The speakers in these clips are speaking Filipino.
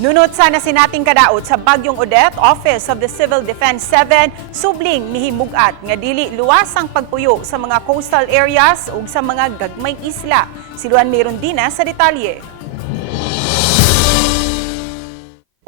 Nunot sa nasinating kadaot sa Bagyong Odette, Office of the Civil Defense 7, subling mihimugat nga dili luwas ang pagpuyo sa mga coastal areas ug sa mga Gagmay'ng Isla. Siluan mayroon din sa detalye.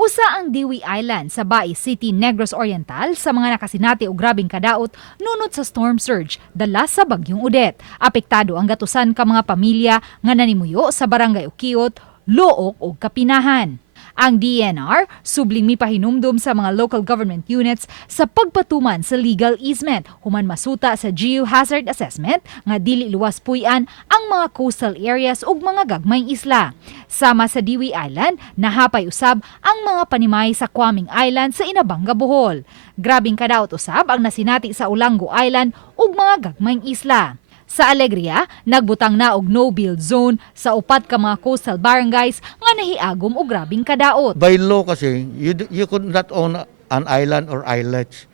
Usa ang Diwi Island sa Bai City, Negros Oriental sa mga nakasinati o grabing kadaot nunot sa storm surge dala sa Bagyong Odette. Apektado ang gatusan ka mga pamilya nga nanimuyo sa barangay Ukiot, Look o Kapinahan. Ang DNR subling mipahinumdum sa mga local government units sa pagpatuman sa legal easement human masuta sa geohazard assessment nga dili luwas puy-an ang mga coastal areas ug mga Gagmay'ng Isla. Sama sa Diwi Island, nahapay usab ang mga panimay sa Gagmay'ng Island sa Inabanga, Bohol. Grabing kadaot usab ang nasinati sa Olango Island ug mga Gagmay'ng Isla. Sa Alegria, nagbutang na og no-build zone sa upat ka mga coastal barangays nga nahiagom og grabing kadaot. By law kasi, you could not own an island or islets.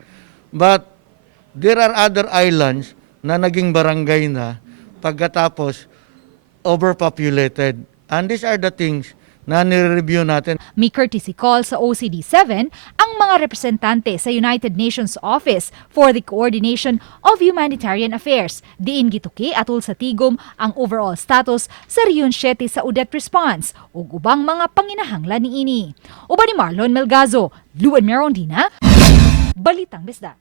But there are other islands na naging barangay na pagkatapos overpopulated. And these are the things na nire-review natin. May courtesy call sa OCD-7 ang mga representante sa United Nations Office for the Coordination of Humanitarian Affairs. Diin gituki atol sa tigom ang overall status sa Region 7 sa Odette response ug ubang mga panginahanglan niini. Uban ni Marlon Melgazo, Luan Merondina, Balitang Bisdak.